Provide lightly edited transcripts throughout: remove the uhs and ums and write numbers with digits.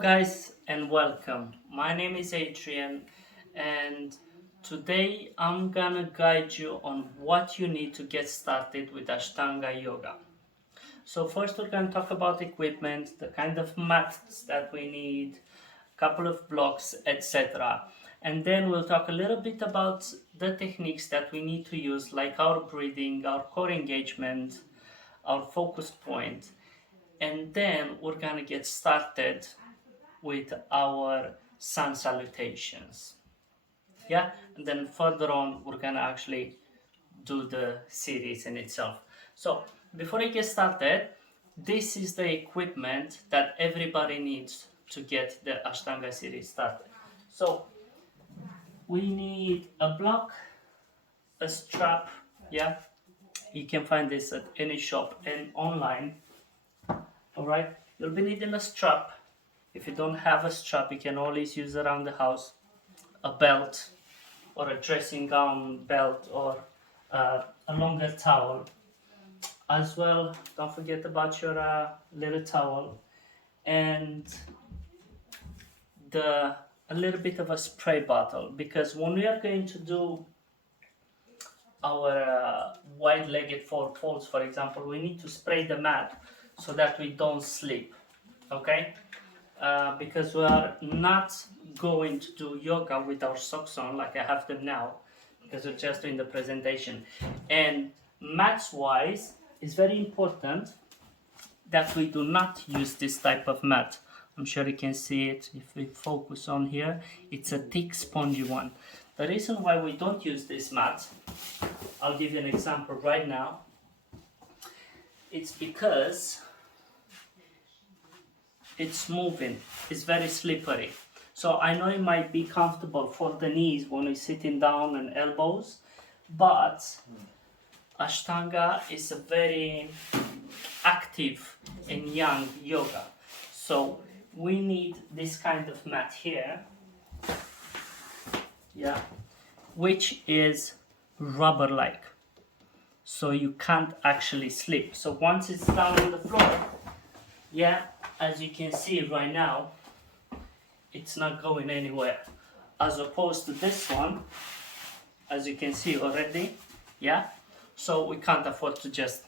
guys, and welcome. My name is Adrian, and today I'm gonna guide you on what you need to get started with Ashtanga Yoga. So, first, we're gonna talk about equipment, the kind of mats that we need, couple of blocks, etc. And then we'll talk a little bit about the techniques that we need to use, like our breathing, our core engagement, our focus point, and then we're gonna get started with our sun salutations. Yeah, and then further on, we're gonna actually do the series in itself. So, before I get started, this is the equipment that everybody needs to get the Ashtanga series started. So, we need a block, a strap, yeah, you can find this at any shop and online. All right, you'll be needing a strap. If you don't have a strap, you can always use around the house a belt or a dressing gown belt or a longer towel. As well, don't forget about your little towel and the a little bit of a spray bottle, because when we are going to do our wide-legged forward folds, for example, we need to spray the mat so that we don't slip. Okay, because we are not going to do yoga with our socks on like I have them now, because we're just doing the presentation. And mats wise, it's very important that we do not use this type of mat. I'm sure you can see it if we focus on here. It's a thick spongy one. The reason why we don't use this mat, I'll give you an example right now. It's because it's moving, it's very slippery. So I know it might be comfortable for the knees when we're sitting down and elbows, but Ashtanga is a very active and young yoga. So we need this kind of mat here, yeah, which is rubber-like. So you can't actually slip. So once it's down on the floor, yeah, as you can see right now, it's not going anywhere. As opposed to this one, as you can see already, yeah, so we can't afford to just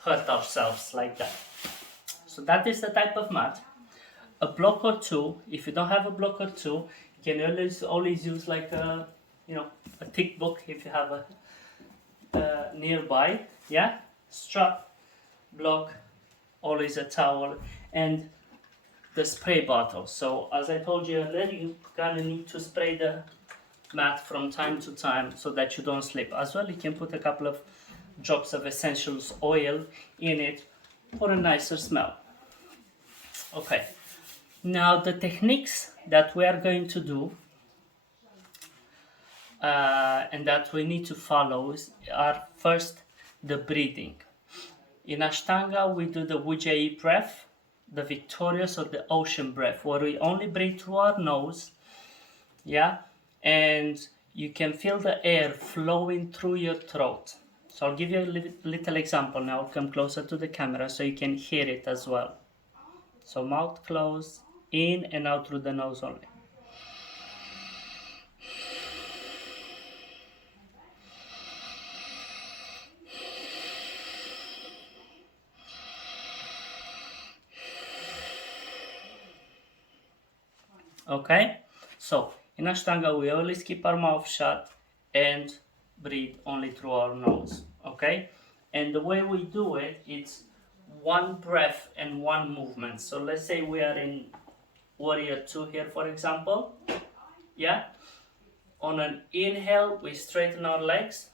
hurt ourselves like that. So that is the type of mat. A block or two. If you don't have a block or two, you can always use like a a thick book if you have a nearby. Yeah, strap, block, always a towel, and the spray bottle. So as I told you earlier, you're gonna need to spray the mat from time to time so that you don't slip. As well, you can put a couple of drops of essentials oil in it for a nicer smell. Okay, now the techniques that we are going to do and that we need to follow are first the breathing. In Ashtanga, we do the Ujjayi breath, the victorious or the ocean breath, where we only breathe through our nose, yeah, and you can feel the air flowing through your throat. So I'll give you a little example now. I'll come closer to the camera so you can hear it as well. So mouth closed, in and out through the nose only. Okay, so in Ashtanga we always keep our mouth shut and breathe only through our nose. Okay, and the way we do it, it's one breath and one movement. So let's say we are in warrior 2 here, for example. Yeah, on an inhale we straighten our legs,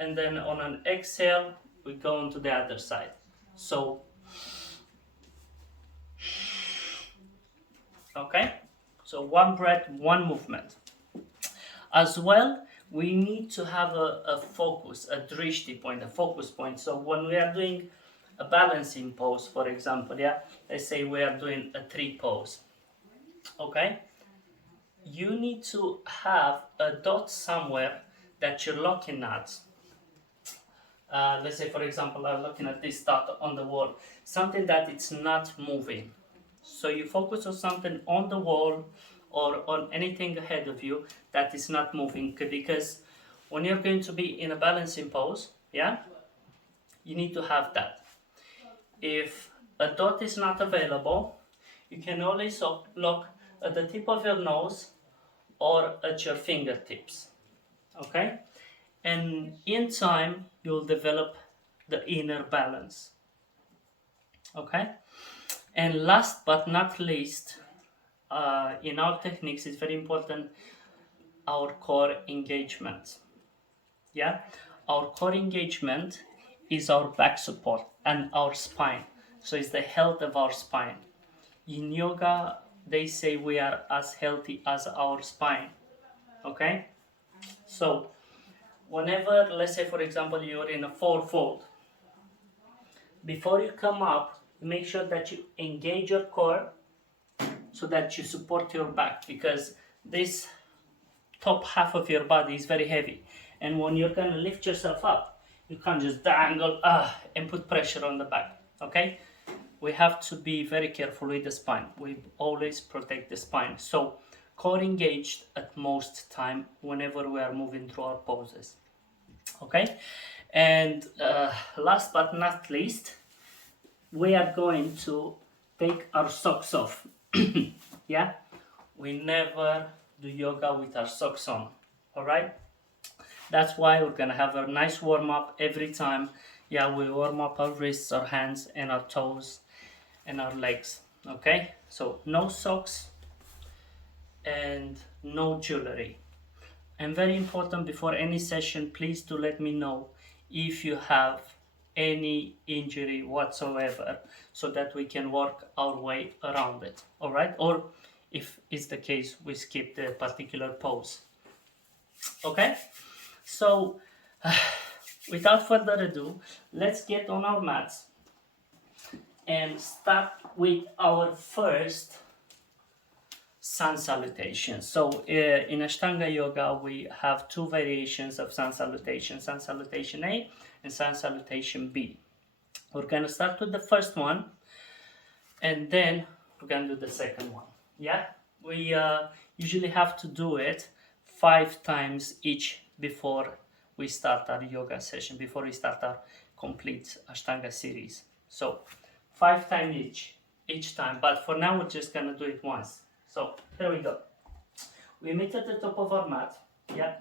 and then on an exhale we go on to the other side. So okay, so one breath, one movement. As well, we need to have a focus, a drishti point, a focus point. So when we are doing a balancing pose, for example, yeah, let's say we are doing a tree pose, okay, you need to have a dot somewhere that you're looking at. Let's say, for example, I'm looking at this dot on the wall, something that it's not moving. So you focus on something on the wall or on anything ahead of you that is not moving, because when you're going to be in a balancing pose, yeah, you need to have that. If a dot is not available, you can always look at the tip of your nose or at your fingertips, okay? And in time, you'll develop the inner balance, okay? And last but not least, in our techniques, it's very important our core engagement. Yeah, our core engagement is our back support and our spine. So it's the health of our spine. In yoga, they say we are as healthy as our spine. Okay, so whenever, let's say for example, you're in a four-fold, before you come up, make sure that you engage your core so that you support your back, because this top half of your body is very heavy, and when you're gonna lift yourself up, you can't just dangle and put pressure on the back. Okay, we have to be very careful with the spine. We always protect the spine, so core engaged at most time whenever we are moving through our poses. Okay, and last but not least, we are going to take our socks off. Yeah, we never do yoga with our socks on. All right, that's why we're gonna have a nice warm up every time. Yeah, we warm up our wrists, our hands, and our toes, and our legs. Okay, so no socks and no jewelry. And very important, before any session, please do let me know if you have any injury whatsoever, so that we can work our way around it. All right, or if it's the case, we skip the particular pose. Okay, so without further ado, let's get on our mats and start with our first sun salutation. So in Ashtanga Yoga, we have two variations of sun salutation: sun salutation A and sun salutation B. We're gonna start with the first one, and then we're gonna do the second one. Yeah, we usually have to do it 5 times each before we start our yoga session, before we start our complete Ashtanga series. So 5 times each time, but for now we're just gonna do it once. So here we go. We meet at the top of our mat. Yeah.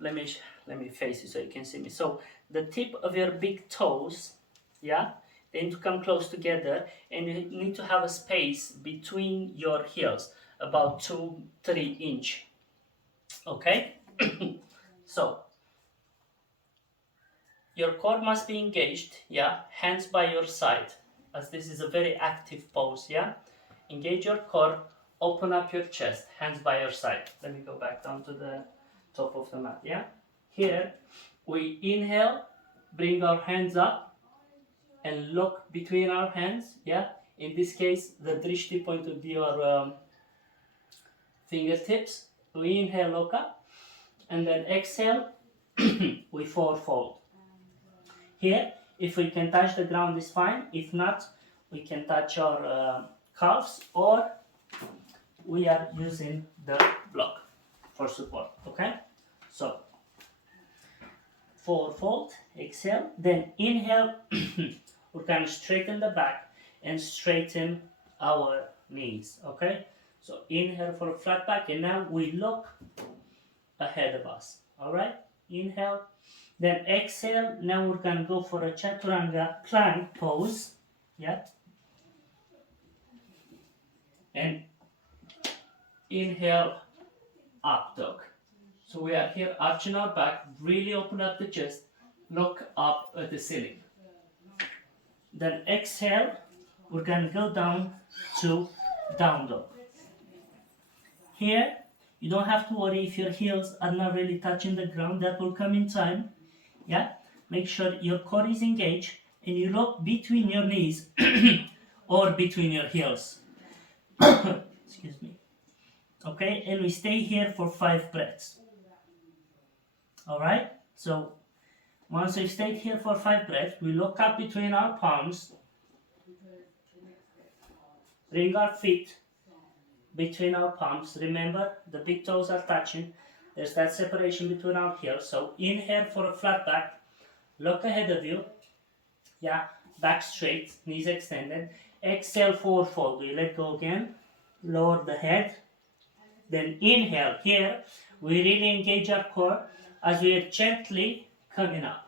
Let me face you so you can see me. So the tip of your big toes, yeah, they need to come close together, and you need to have a space between your heels, about 2-3 inch. Okay. So your core must be engaged. Yeah, hands by your side, as this is a very active pose. Yeah, engage your core. Open up your chest, hands by your side. Let me go back down to the top of the mat. Yeah, here we inhale, bring our hands up and look between our hands. Yeah, in this case the drishti point would be our fingertips. We inhale, look up, and then exhale. We four-fold. Here, if we can touch the ground is fine. If not, we can touch our calves, or we are using the block for support. Okay, so four-fold, exhale, then inhale. We're going to straighten the back and straighten our knees. Okay, so inhale for a flat back, and now we look ahead of us. All right, inhale, then exhale. Now we're going to go for a chaturanga plank pose. Yeah, and inhale, up dog. So we are here arching our back, really open up the chest, look up at the ceiling. Then exhale, we're going to go down to down dog. Here, you don't have to worry if your heels are not really touching the ground. That will come in time. Yeah, make sure your core is engaged and you look between your knees or between your heels. Excuse me. Okay, and we stay here for 5 breaths. All right, so once we've stayed here for 5 breaths, we look up between our palms bring our feet between our palms. Remember, the big toes are touching. There's that separation between our heels. So inhale for a flat back. Look ahead of you. Yeah, back straight, knees extended. Exhale, forward fold. We let go again. Lower the head. Then inhale. Here, we really engage our core as we are gently coming up.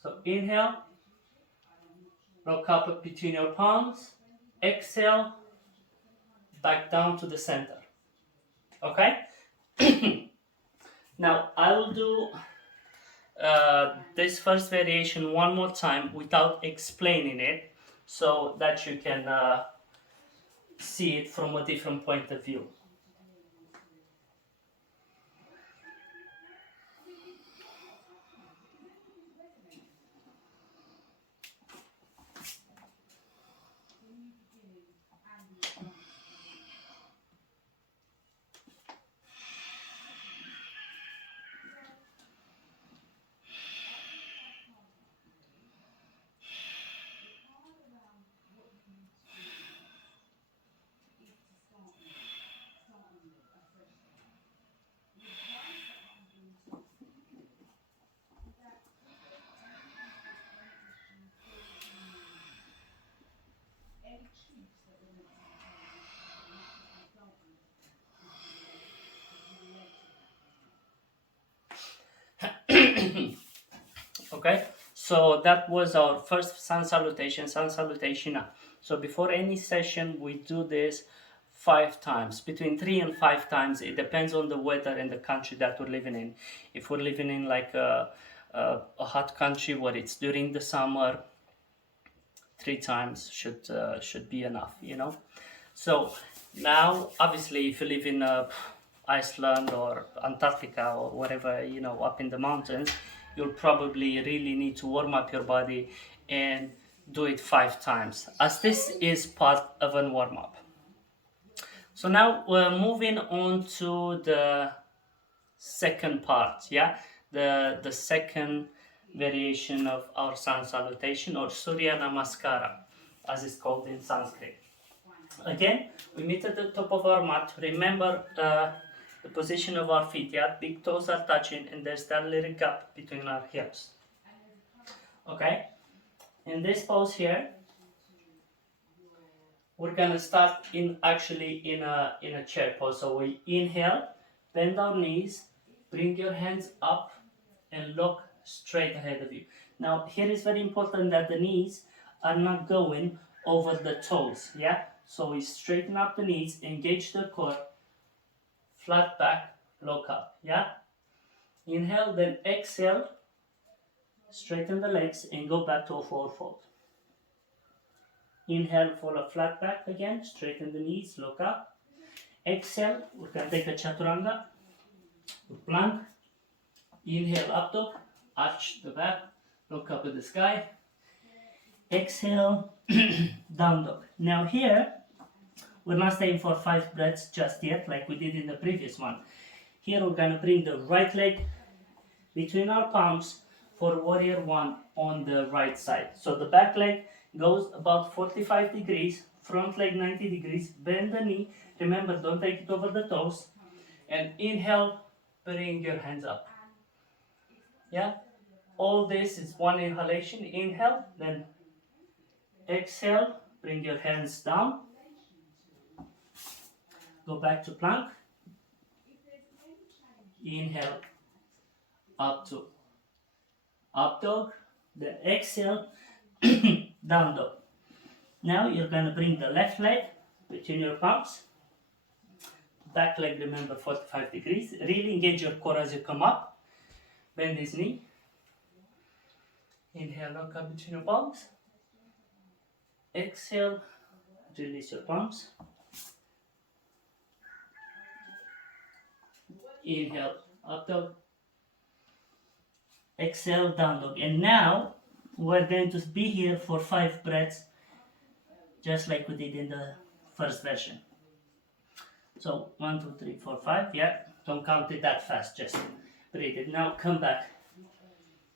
So inhale, rock up between your palms. Exhale, back down to the center. Okay? Now I will do this first variation one more time without explaining it so that you can see it from a different point of view. Okay, so that was our first sun salutation, sun salutation. So before any session, we do this 5 times, between 3 and 5 times. It depends on the weather and the country that we're living in. If we're living in like a hot country where it's during the summer, 3 times should be enough, you know. So now, obviously, if you live in Iceland or Antarctica or whatever, you know, up in the mountains, you'll probably really need to warm up your body and do it 5 times, as this is part of a warm up. So now we're moving on to the second part, yeah, the second variation of our sun salutation, or Surya Namaskara, as it's called in Sanskrit. Again, we meet at the top of our mat. Remember the position of our feet, yeah? Big toes are touching and there's that little gap between our hips. Okay? In this pose here, we're gonna start in a chair pose. So we inhale, bend our knees, bring your hands up and look straight ahead of you. Now here is very important that the knees are not going over the toes, yeah? So we straighten up the knees, engage the core, flat back, look up, yeah? Inhale, then exhale, straighten the legs and go back to a forward fold. Inhale for a flat back again, straighten the knees, look up. Exhale, we can take a chaturanga, plank. Inhale, up dog, arch the back, look up at the sky. Exhale, down dog. Now here, we're not staying for 5 breaths just yet, like we did in the previous one. Here we're gonna bring the right leg between our palms for warrior one on the right side. So the back leg goes about 45 degrees, front leg 90 degrees, bend the knee. Remember, don't take it over the toes. And inhale, bring your hands up. Yeah? All this is one inhalation. Inhale, then exhale, bring your hands down. Go back to plank. Inhale, up to up dog. Then exhale, down dog. Now you're going to bring the left leg between your palms. Back leg, remember, 45 degrees. Really engage your core as you come up. Bend this knee. Inhale, look up between your palms. Exhale, release your palms. Inhale, up dog. Exhale, down dog. And now we're going to be here for 5 breaths, just like we did in the first version. So 1, 2, 3, 4, 5. Yeah, don't count it that fast, just breathe it. Now come back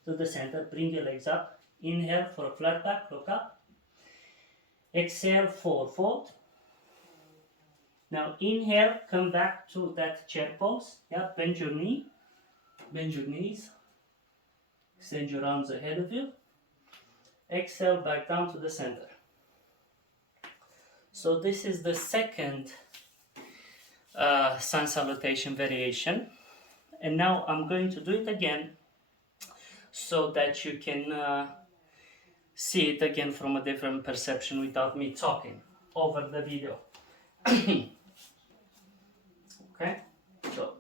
to the center, bring your legs up. Inhale for a flat back, look up. Exhale, forward fold. Now inhale, come back to that chair pose. Yeah, bend your knee, bend your knees, extend your arms ahead of you. Exhale, back down to the center. So this is the second sun salutation variation. And now I'm going to do it again so that you can see it again from a different perception without me talking over the video. Okay? So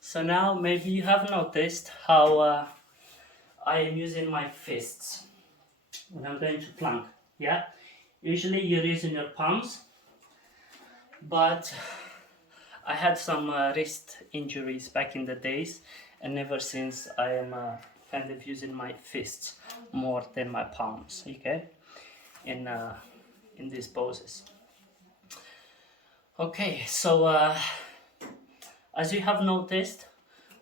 so now maybe you have noticed how I am using my fists when I'm going to plank. Yeah, usually you're using your palms, but I had some wrist injuries back in the days, and ever since I am kind of using my fists more than my palms. Okay, in these poses. Okay, so as you have noticed,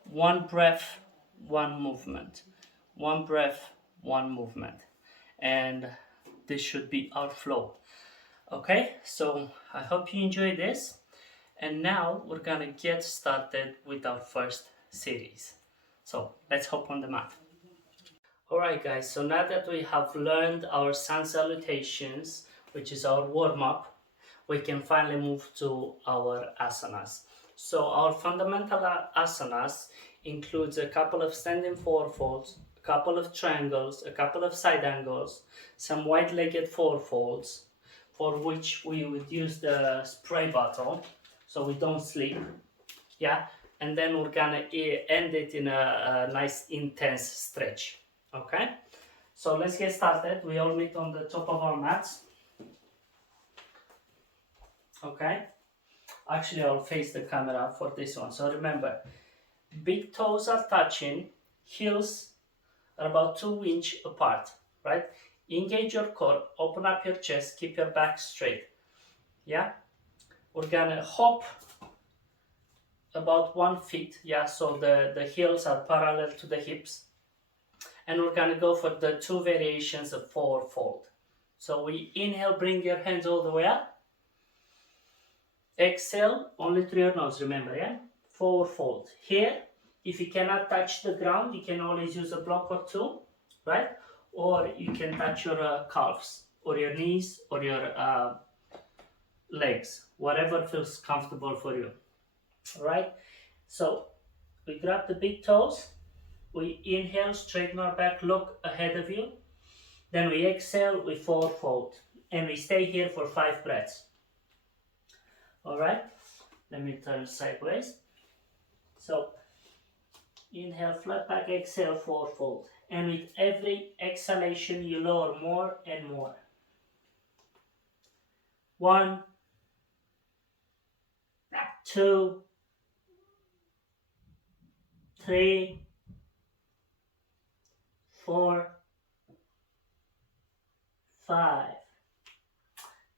one breath, one movement, one breath, one movement, and this should be our flow. Okay, so I hope you enjoy this, and now we're gonna get started with our first series. So let's hop on the mat. Alright guys, so now that we have learned our sun salutations, which is our warm-up, we can finally move to our asanas. So our fundamental asanas includes a couple of standing forward folds, a couple of triangles, a couple of side angles, some wide-legged forward folds, for which we would use the spray bottle so we don't sleep. Yeah, and then we're gonna end it in a nice intense stretch. Okay, so let's get started. We all meet on the top of our mats. Okay, actually I'll face the camera for this one. So remember, big toes are touching, heels are about 2 inches apart, right? Engage your core, open up your chest, keep your back straight. Yeah, we're gonna hop about 1 foot. Yeah, so the heels are parallel to the hips, and we're gonna go for the 2 variations of forward fold. So we inhale, bring your hands all the way up. Exhale, only through your nose, remember, yeah? Forward fold. Here, if you cannot touch the ground, you can always use a block or two, right? Or you can touch your calves, or your knees, or your legs, whatever feels comfortable for you, right? So we grab the big toes, we inhale, straighten our back, look ahead of you. Then we exhale, we forward fold, and we stay here for 5 breaths. All right, let me turn sideways. So inhale, flat back, exhale, forward fold. And with every exhalation, you lower more and more. 1, 2, 3, 4, 5.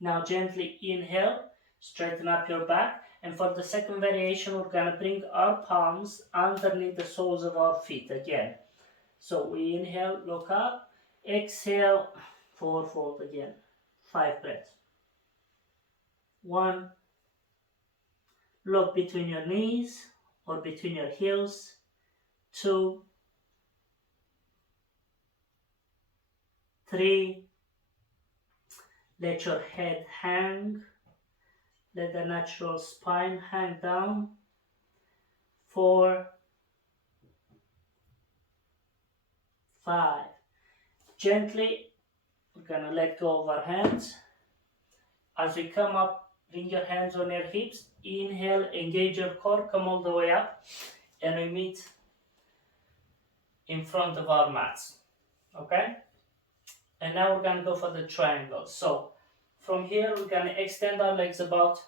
Now gently inhale, straighten up your back. And for the second variation, we're gonna bring our palms underneath the soles of our feet again. So we inhale, look up, exhale, forward fold again. 5 breaths. 1, look between your knees or between your heels. 2, 3, let your head hang, let the natural spine hang down. 4, 5. Gently, we're gonna let go of our hands. As we come up, bring your hands on your hips. Inhale, engage your core, come all the way up, and we meet in front of our mats. Okay? And now we're gonna go for the triangle. So from here, we're gonna extend our legs about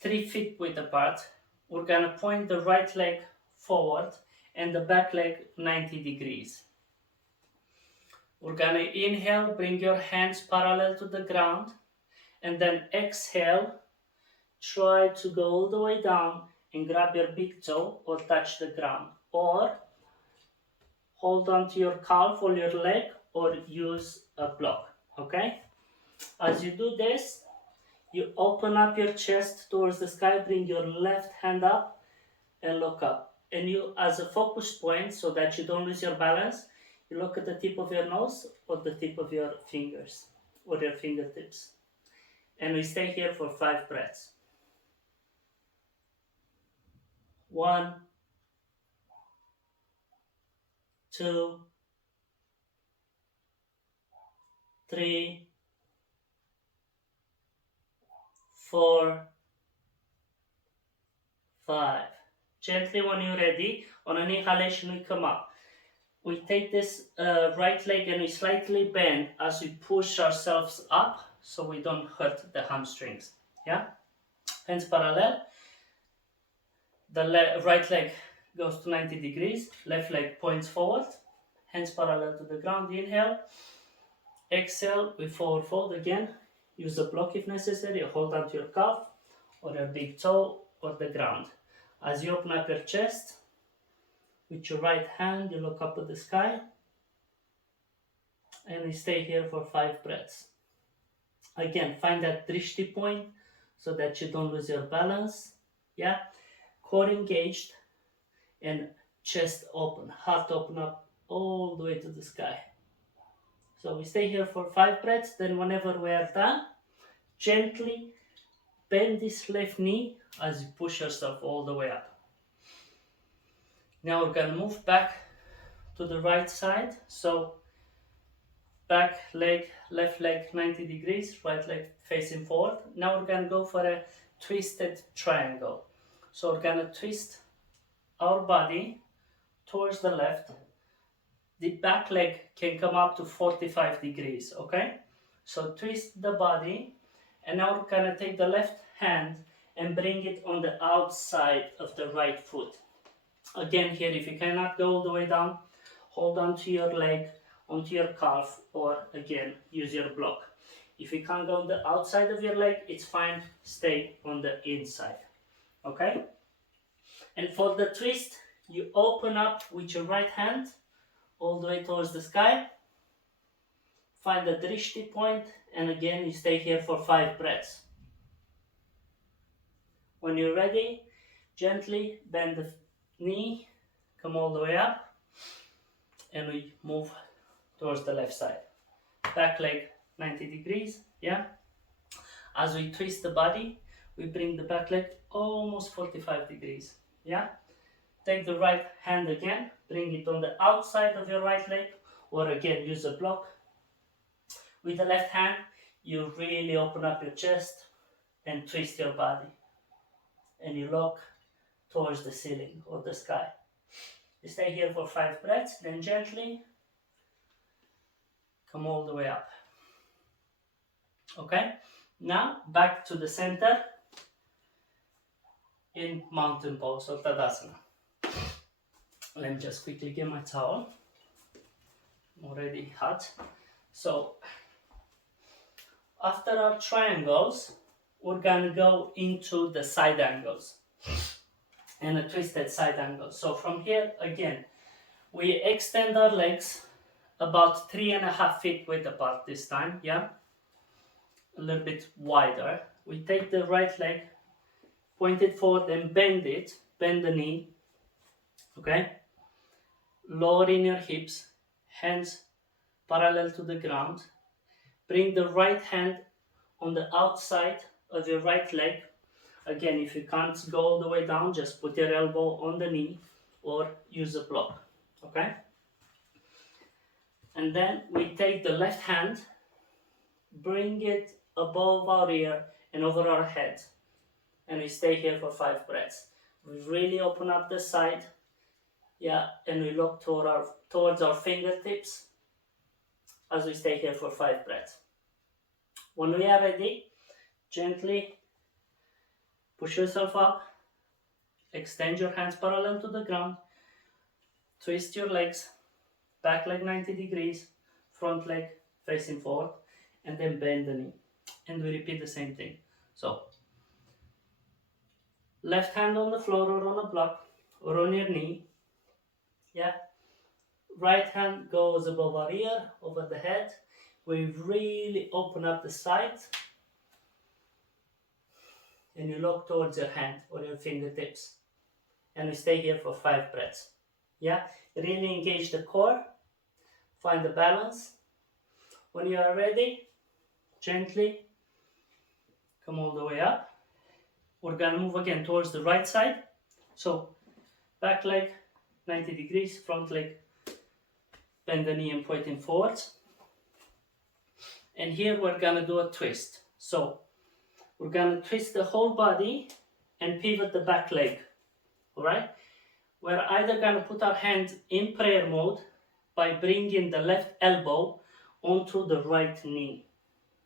3 feet width apart. We're gonna point the right leg forward and the back leg 90 degrees. We're gonna inhale, bring your hands parallel to the ground, and then exhale, try to go all the way down and grab your big toe or touch the ground, or hold on to your calf or your leg or use a block. Okay? As you do this, you open up your chest towards the sky, bring your left hand up and look up. And you, as a focus point, so that you don't lose your balance, you look at the tip of your nose or the tip of your fingers or your fingertips. And we stay here for 5 breaths. 1, 2, 3, 4, 5. Gently, when you're ready, on an inhalation, we come up. We take this right leg and we slightly bend as we push ourselves up so we don't hurt the hamstrings. Yeah? Hands parallel. The right leg goes to 90 degrees. Left leg points forward. Hands parallel to the ground. Inhale. Exhale. We forward fold again. Use a block if necessary. Hold on to your calf or your big toe or the ground. As you open up your chest, with your right hand, you look up at the sky. And we stay here for 5 breaths. Again, find that drishti point so that you don't lose your balance. Yeah? Core engaged and chest open, heart open up all the way to the sky. So we stay here for 5 breaths. Then whenever we are done, gently bend this left knee as you push yourself all the way up. Now we're going to move back to the right side. So back leg, left leg 90 degrees, right leg facing forward. Now we're going to go for a twisted triangle. So we're going to twist our body towards the left. The back leg can come up to 45 degrees, okay? So twist the body, and now we're going to take the left hand and bring it on the outside of the right foot. Again, here, if you cannot go all the way down, hold on to your leg, onto your calf, or again, use your block. If you can't go on the outside of your leg, it's fine, stay on the inside, okay? And for the twist, you open up with your right hand, all the way towards the sky. Find the drishti point, and again, you stay here for 5 breaths. When you're ready, gently bend the knee, come all the way up, and we move towards the left side. Back leg 90 degrees, yeah? As we twist the body, we bring the back leg almost 45 degrees, yeah? Take the right hand again, bring it on the outside of your right leg, or again, use a block. With the left hand, you really open up your chest and twist your body. And you look towards the ceiling or the sky. You stay here for 5 breaths, then gently come all the way up. Okay? Now, back to the center in mountain pose or Tadasana. Let me just quickly get my towel. Already hot. So, after our triangles, we're gonna go into the side angles and a twisted side angle. So from here, again, We extend our legs about 3.5 feet width apart this time, yeah? A little bit wider. We take the right leg, point it forward and bend it, bend the knee, okay? Lower in your hips, hands parallel to the ground. Bring the right hand on the outside of your right leg. Again, if you can't go all the way down, just put your elbow on the knee or use a block, okay? And then we take the left hand, bring it above our ear and over our head, and we stay here for 5 breaths. We really open up the side, yeah, and we look towards our fingertips as we stay here for 5 breaths. When we are ready, gently push yourself up, extend your hands parallel to the ground, twist your legs, back leg 90 degrees, front leg facing forward, and then bend the knee. And we repeat the same thing. So, left hand on the floor or on a block or on your knee, yeah. Right hand goes above our ear, over the head. We really open up the sides and you look towards your hand or your fingertips. And we stay here for 5 breaths. Yeah, really engage the core, find the balance. When you are ready, gently come all the way up. We're gonna move again towards the right side. So back leg 90 degrees, front leg bend the knee and pointing forwards. And here we're gonna do a twist. So we're gonna twist the whole body and pivot the back leg. All right? We're either gonna put our hands in prayer mode by bringing the left elbow onto the right knee,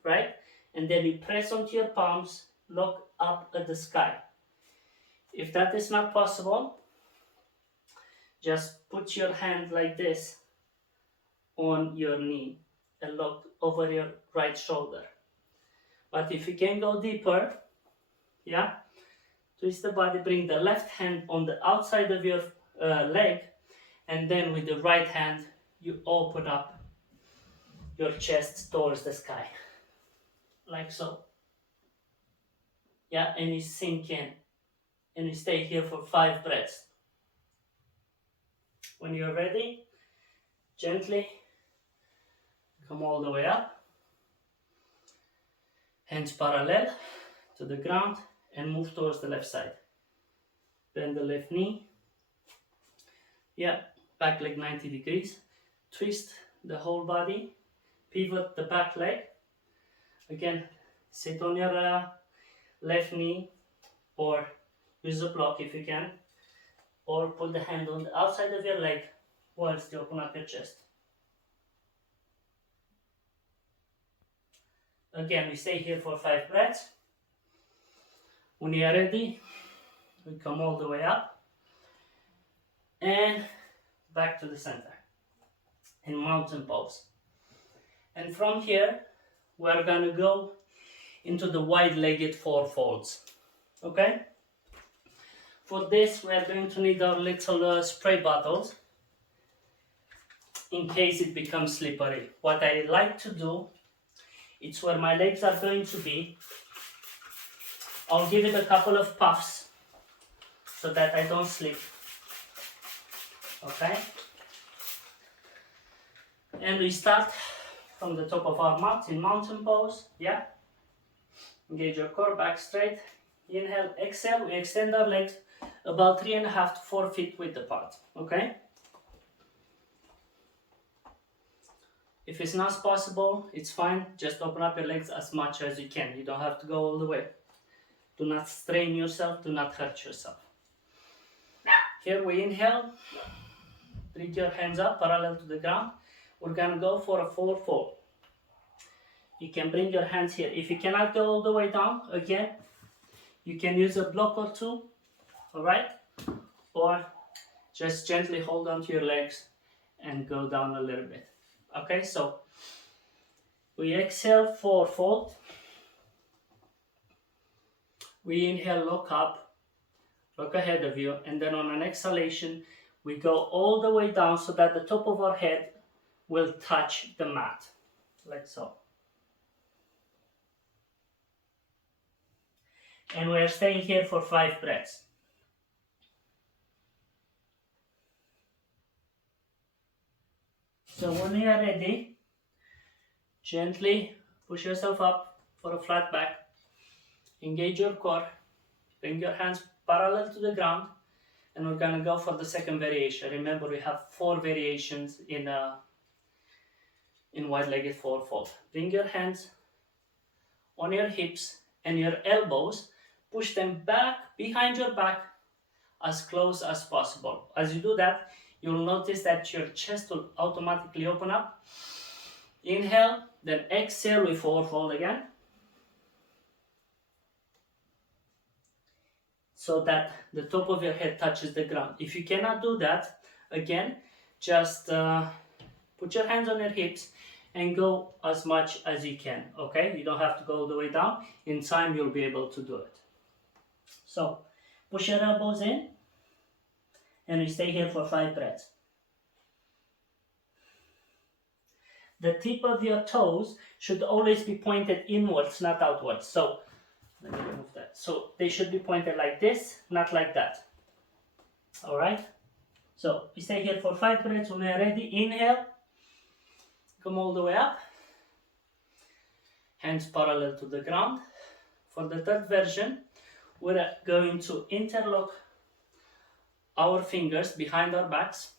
right? And then you press onto your palms, look up at the sky. If that is not possible, just put your hand like this on your knee and look over your right shoulder. But if you can go deeper, yeah, twist the body, bring the left hand on the outside of your leg, and then with the right hand, you open up your chest towards the sky, like so. Yeah, and you sink in, and you stay here for 5 breaths. When you're ready, gently come all the way up, hands parallel to the ground, and move towards the left side. Bend the left knee, yeah, back leg 90 degrees, twist the whole body, pivot the back leg, again, sit on your left knee, or use a block if you can, or put the hand on the outside of your leg whilst you open up your chest. Again, we stay here for 5 breaths. When you are ready, we come all the way up and back to the center in mountain pose. And from here, we're gonna go into the wide-legged four folds. Okay? For this, we are going to need our little spray bottles in case it becomes slippery. What I like to do, it's where my legs are going to be. I'll give it a couple of puffs so that I don't slip. Okay? And we start from the top of our mat in mountain pose. Yeah? Engage your core, back straight. Inhale, exhale. We extend our legs about 3.5 to 4 feet width apart. Okay? If it's not possible, it's fine. Just open up your legs as much as you can. You don't have to go all the way. Do not strain yourself. Do not hurt yourself. Here we inhale. Bring your hands up parallel to the ground. We're gonna go for a 4-fold. You can bring your hands here. If you cannot go all the way down, again, you can use a block or two, alright? Or just gently hold on to your legs and go down a little bit. Okay, so we exhale 4-fold. We inhale, look up, look ahead of you, and then on an exhalation, We go all the way down so that the top of our head will touch the mat, like so. And we're staying here for 5 breaths. So when you are ready, gently push yourself up for a flat back. Engage your core. Bring your hands parallel to the ground. And we're going to go for the second variation. Remember, we have 4 variations in wide-legged forward fold. Bring your hands on your hips and your elbows. Push them back behind your back as close as possible. As you do that, you'll notice that your chest will automatically open up. Inhale, then exhale, we forward fold again. So that the top of your head touches the ground. If you cannot do that, again, just put your hands on your hips and go as much as you can, okay? You don't have to go all the way down. In time, you'll be able to do it. So, push your elbows in, and we stay here for 5 breaths. The tip of your toes should always be pointed inwards, not outwards. So, let me remove that. So, they should be pointed like this, not like that. Alright? So, we stay here for 5 breaths. When we are ready, inhale. Come all the way up. Hands parallel to the ground. For the third version, we're going to interlock our fingers behind our backs.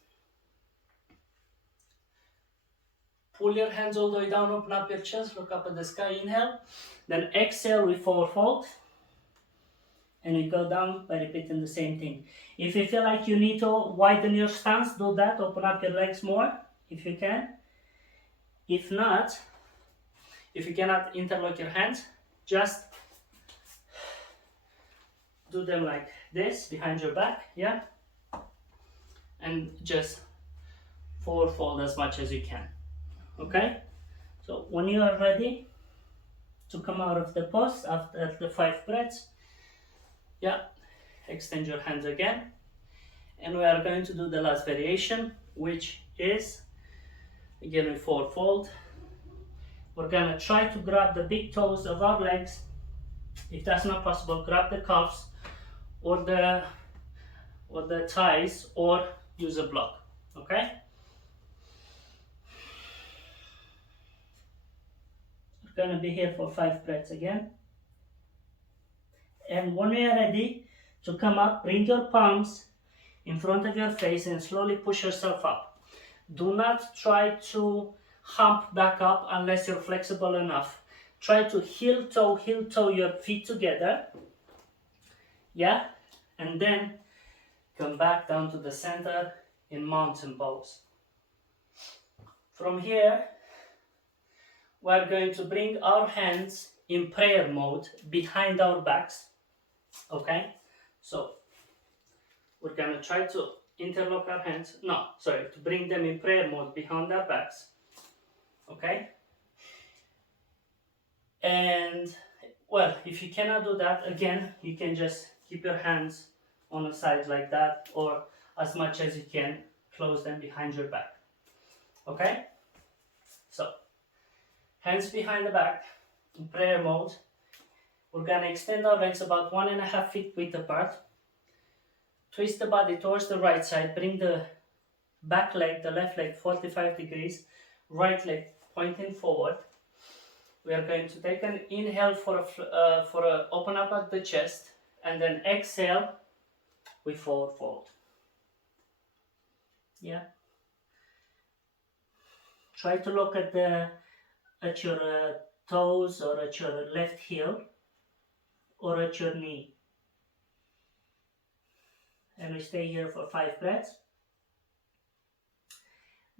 Pull your hands all the way down, open up your chest, look up at the sky, inhale. Then exhale, we forward fold. And we go down by repeating the same thing. If you feel like you need to widen your stance, do that. Open up your legs more, if you can. If not, if you cannot interlock your hands, just do them like this, behind your back, yeah? And just forward fold as much as you can. Okay, so when you are ready to come out of the pose after the 5 breaths, yeah, extend your hands again, and we are going to do the last variation, which is again we forward fold. We're gonna try to grab the big toes of our legs. If that's not possible, grab the calves or the thighs, or use a block. Okay. Gonna be here for 5 breaths again. And when you are ready to come up, bring your palms in front of your face and slowly push yourself up. Do not try to hump back up unless you're flexible enough. Try to heel toe your feet together. Yeah? And then come back down to the center in mountain pose. From here, we're going to bring our hands in prayer mode behind our backs. Okay? So, we're going to try to interlock our hands. To bring them in prayer mode behind our backs. Okay? And, well, if you cannot do that, again, you can just keep your hands on the sides like that, or as much as you can, close them behind your back. Okay? So, hands behind the back, in prayer mode. We're gonna extend our legs about 1.5 feet width apart. Twist the body towards the right side. Bring the back leg, the left leg, 45 degrees. Right leg pointing forward. We are going to take an inhale for a open up at the chest, and then exhale, we forward fold. Yeah. Try to look at your toes, or at your left heel, or at your knee. And we stay here for 5 breaths.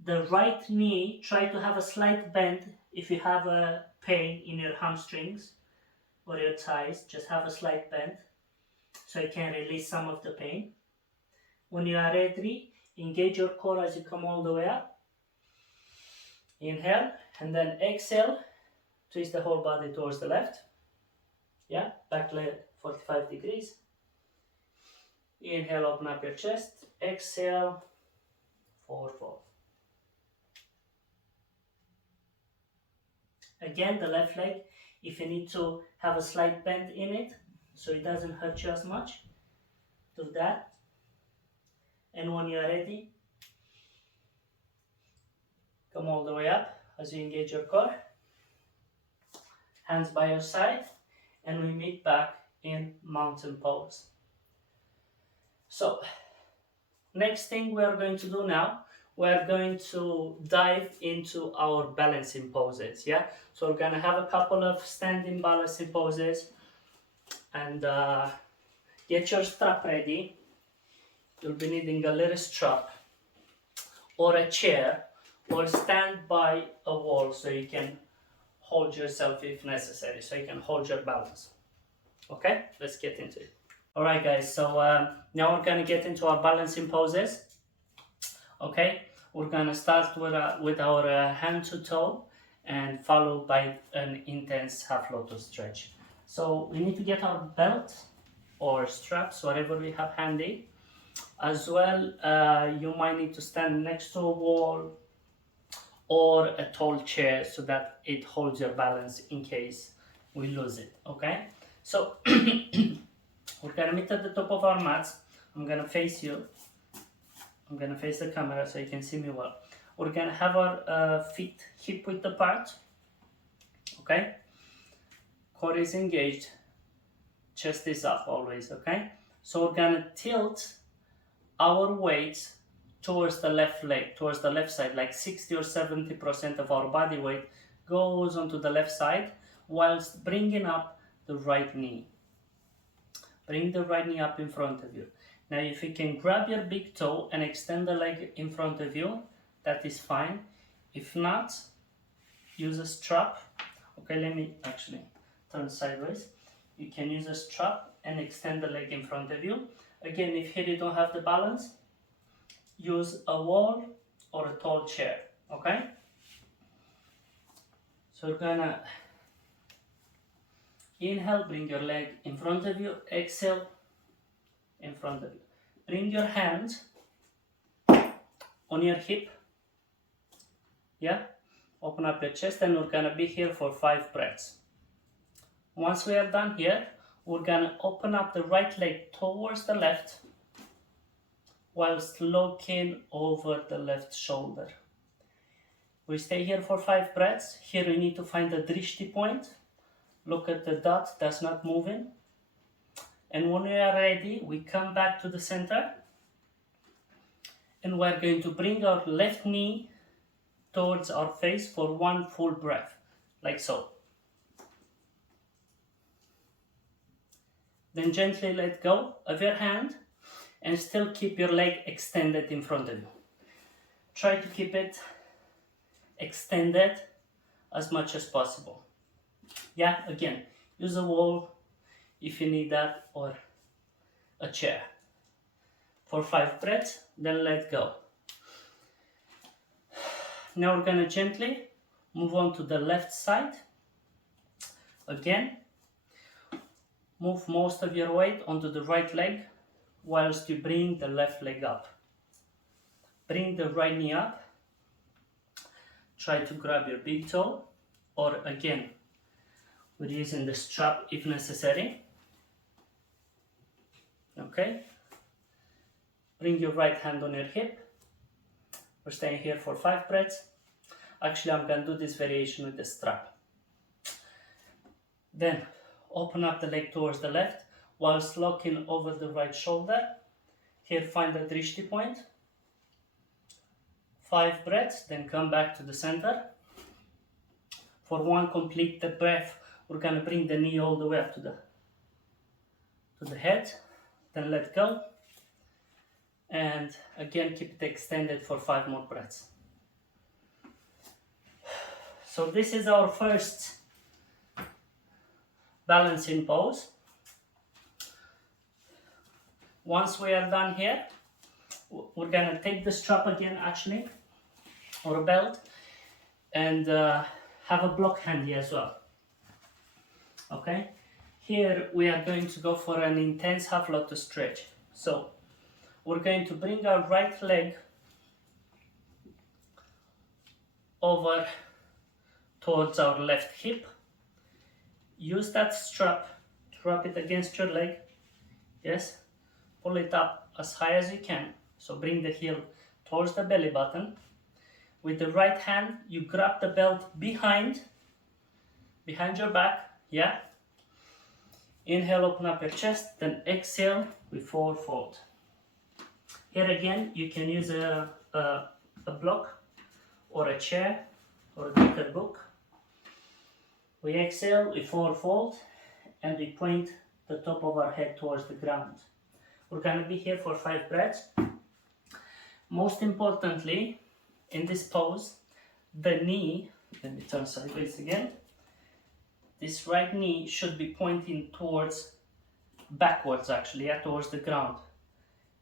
The right knee, try to have a slight bend. If you have a pain in your hamstrings or your thighs, just have a slight bend so you can release some of the pain. When you are ready, engage your core as you come all the way up. Inhale, and then exhale. Twist the whole body towards the left. Yeah, back leg 45 degrees. Inhale, open up your chest. Exhale, 4. Again, the left leg, if you need to have a slight bend in it so it doesn't hurt you as much, do that. And when you're ready, come all the way up as you engage your core, hands by your side, and we meet back in mountain pose. So next thing we are going to do now, we are going to dive into our balancing poses. Yeah, so we're gonna have a couple of standing balancing poses, and get your strap ready. You'll be needing a little strap or a chair, or stand by a wall so you can hold yourself if necessary, so you can hold your balance. Okay, let's get into it. Alright guys, so now we're gonna get into our balancing poses. Okay, we're gonna start with our hand to toe, and followed by an intense half lotus stretch. So we need to get our belt or straps, whatever we have handy. As well, you might need to stand next to a wall or a tall chair so that it holds your balance in case we lose it. Okay, so we're gonna meet at the top of our mats. I'm gonna face you. I'm gonna face the camera so you can see me well. We're gonna have our feet hip width apart. Okay, core is engaged, chest is up always. Okay, so we're gonna tilt our weight towards the left leg, towards the left side, like 60 or 70% of our body weight goes onto the left side, whilst bringing up the right knee. Bring the right knee up in front of you. Now if you can grab your big toe and extend the leg in front of you, that is fine. If not, use a strap. Okay, let me actually turn sideways. You can use a strap and extend the leg in front of you. Again, if here you don't have the balance, use a wall or a tall chair. Okay, so we're gonna inhale, bring your leg in front of you. Exhale, in front of you. Bring your hand on your hip. Yeah, open up your chest, and we're gonna be here for 5 breaths. Once we are done here, we're gonna open up the right leg towards the left, whilst looking over the left shoulder. We stay here for 5 breaths. Here we need to find the drishti point. Look at the dot that's not moving. And when we are ready, we come back to the center, and we're going to bring our left knee towards our face for 1 full breath, like so. Then gently let go of your hand and still keep your leg extended in front of you. Try to keep it extended as much as possible. Yeah, again, use a wall if you need that, or a chair. For 5 breaths, then let go. Now we're gonna gently move on to the left side. Again, move most of your weight onto the right leg whilst you bring the left leg up. Bring the right knee up. Try to grab your big toe, or again, we're using the strap if necessary. Okay, bring your right hand on your hip. We're staying here for 5 breaths. Actually, I'm going to do this variation with the strap. Then open up the leg towards the left whilst locking over the right shoulder. Here, find the drishti point. 5 breaths, then come back to the center. For 1 complete breath, we're going to bring the knee all the way up to the head. Then let go. And again, keep it extended for 5 more breaths. So this is our first balancing pose. Once we are done here, we're gonna take the strap again, actually, or a belt, and have a block handy as well. Okay, here we are going to go for an intense half lotus stretch. So we're going to bring our right leg over towards our left hip. Use that strap to wrap it against your leg. Yes, pull it up as high as you can. So bring the heel towards the belly button. With the right hand, you grab the belt behind your back. Yeah. Inhale, open up your chest. Then exhale, we forward fold. Here again, you can use a block or a chair or a thicker book. We exhale, we forward fold, and we point the top of our head towards the ground. We're going to be here for 5 breaths. Most importantly, in this pose, the knee, let me turn sideways again, this right knee should be pointing backwards actually, towards the ground.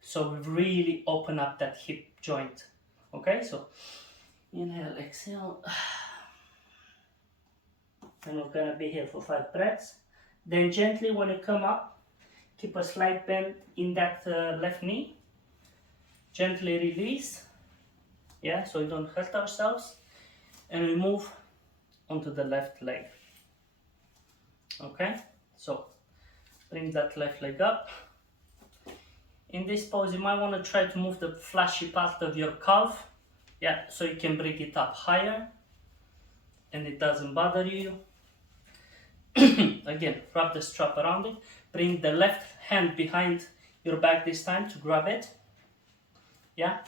So we really open up that hip joint. Okay, so inhale, exhale. And we're going to be here for 5 breaths. Then gently when you come up, keep a slight bend in that left knee. Gently release, yeah, so we don't hurt ourselves. And we move onto the left leg. Okay, so bring that left leg up. In this pose, you might want to try to move the fleshy part of your calf, yeah, so you can bring it up higher and it doesn't bother you. Again, wrap the strap around it. Bring the left hand behind your back this time to grab it. Yeah,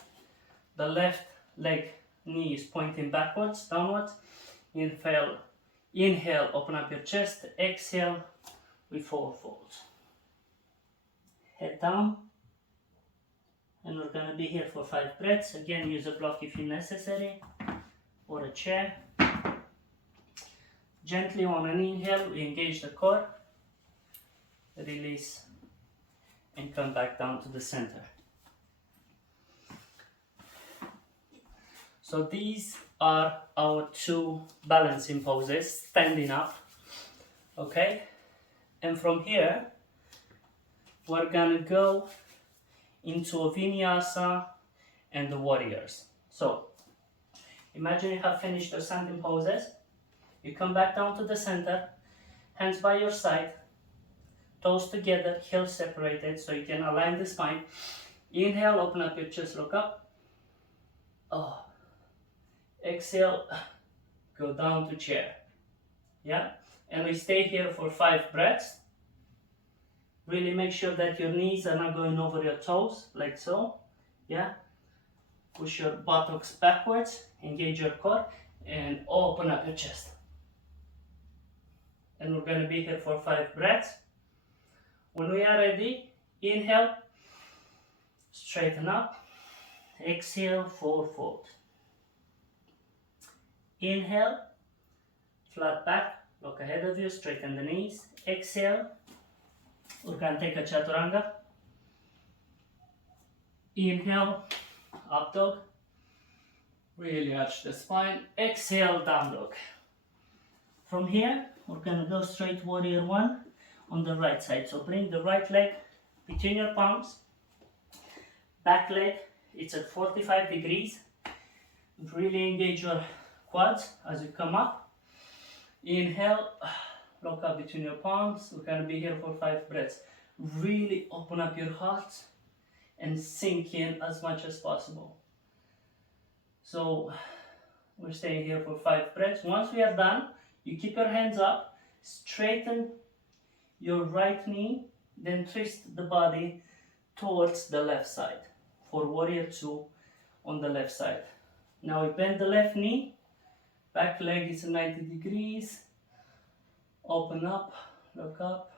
the left leg knee is pointing backwards, downwards. Inhale, open up your chest. Exhale, we forward fold. Head down. And we're going to be here for 5 breaths. Again, use a block if necessary, or a chair. Gently on an inhale, we engage the core, release, and come back down to the center. So these are our 2 balancing poses, standing up, okay? And from here, we're gonna go into a vinyasa and the warriors. So imagine you have finished your standing poses. You come back down to the center, hands by your side, toes together, heels separated so you can align the spine. Inhale, open up your chest, look up. Oh. Exhale, go down to chair. Yeah, and we stay here for 5 breaths. Really make sure that your knees are not going over your toes, like so. Yeah, push your buttocks backwards, engage your core, and open up your chest. And we're going to be here for 5 breaths. When we are ready, inhale, straighten up. Exhale, forward fold. Inhale, flat back, look ahead of you, straighten the knees. Exhale, we're going to take a chaturanga. Inhale, up dog. Really arch the spine. Exhale, down dog. From here, we're going to go straight warrior 1 on the right side. So bring the right leg between your palms. Back leg, it's at 45 degrees. Really engage your quads as you come up. Inhale, lock up between your palms. We're going to be here for 5 breaths. Really open up your heart and sink in as much as possible. So we're staying here for 5 breaths. Once we are done, you keep your hands up, straighten your right knee, then twist the body towards the left side for warrior 2 on the left side. Now we bend the left knee, back leg is 90 degrees, open up, look up,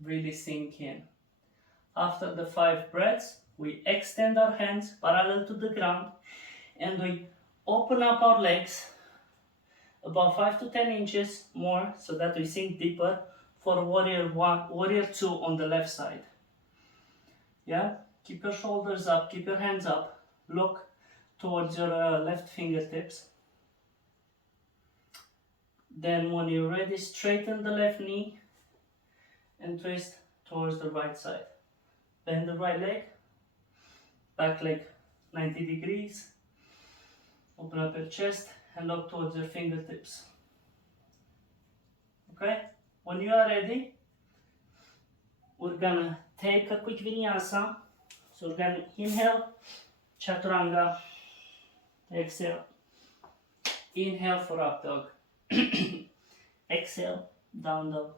really sink in. After the 5 breaths, we extend our hands parallel to the ground and we open up our legs about 5 to 10 inches more so that we sink deeper for warrior 2 on the left side. Yeah, keep your shoulders up, keep your hands up, look towards your left fingertips. Then when you're ready, straighten the left knee and twist towards the right side. Bend the right leg, back leg 90 degrees. Open up your chest and look towards your fingertips. Okay? When you are ready, we're gonna take a quick vinyasa. So we're gonna inhale, chaturanga, exhale. Inhale for up dog. Exhale, down dog.